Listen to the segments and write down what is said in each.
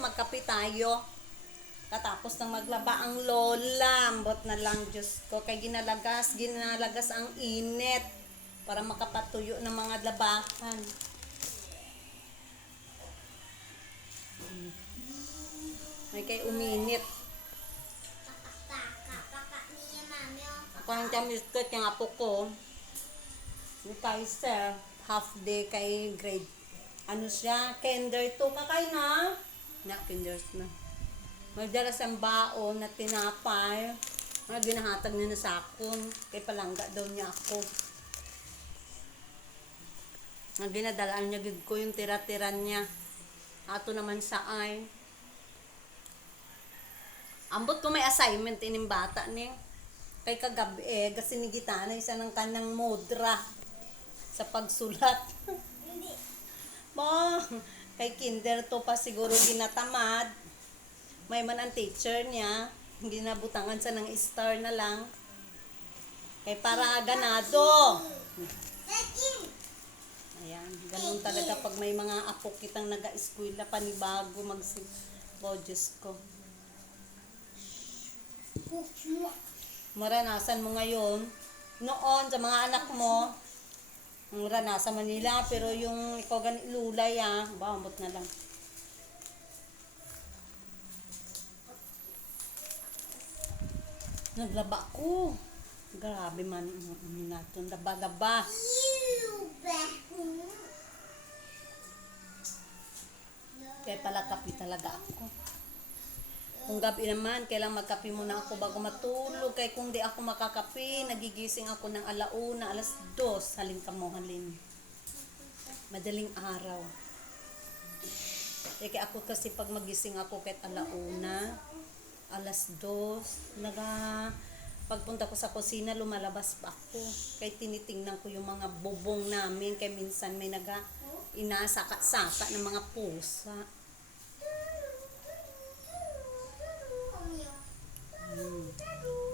magkape tayo. Katapos nang maglaba ang lola, ambot na lang, Diyos ko. Kay ginalagas, ginalagas ang init para makapatuyo ng mga labahan. May kay uminit. Ako ang tamiskat yung apo ko. Yung Kaiser, half day kay grade. Ano siya? Kinder 2. Kakain na? Na, kinder na. Magdala sa baon na tinapay. Mga ginahatag niya na sa akon. Kay palangga daw niya ako. Nga ginadalaan niya gid ko yung tira-tira niya. Ato naman sa ay. Ambot ko may assignment ining bata ni. Kay kagabi eh, kasi nigitana isa ng kanang modra sa pagsulat. Mo, kay kinder to pa siguro ginatamad. May man ang teacher niya, hindi nabutangan sa ng star na lang. Kay para ganado. Ayan, ganun talaga pag may mga apo kitang naga-eskwela panibago mag Oh, Diyos ko. Maranasan mo ngayon, noon sa mga anak mo, ang ranasan Manila, pero yung ikaw ganit lulay ah, bambot na lang. Naglaba ko. Grabe man, natin, daba-daba. Kaya pala kapi talaga ako. Kung gabi naman, kailang magkape muna ako bago matulog. Kaya kung di ako makakape, nagigising ako ng alauna, alas dos, halin ka mo. Madaling araw. Kaya ako kasi pag magising ako kahit alauna, alas dos, naga, pagpunta ko sa kusina, lumalabas pa ako. Kaya tinitingnan ko yung mga bubong namin, kaya minsan may naga, inasaka-saka ng mga pusa.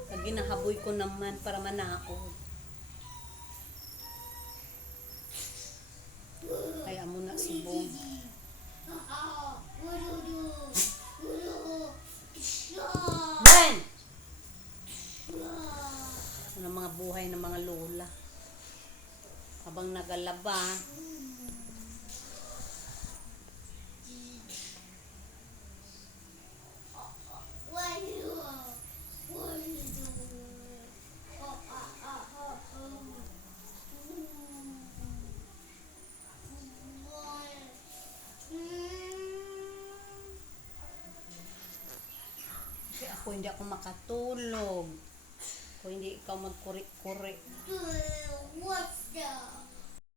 Pag ginahaboy ko naman para manaod. Kaya mo na subong. Ben! Ano mga buhay ng mga lola. Habang nagalaba, ako, hindi ako makatulog. Kung hindi ikaw magkuri-kuri. What's that?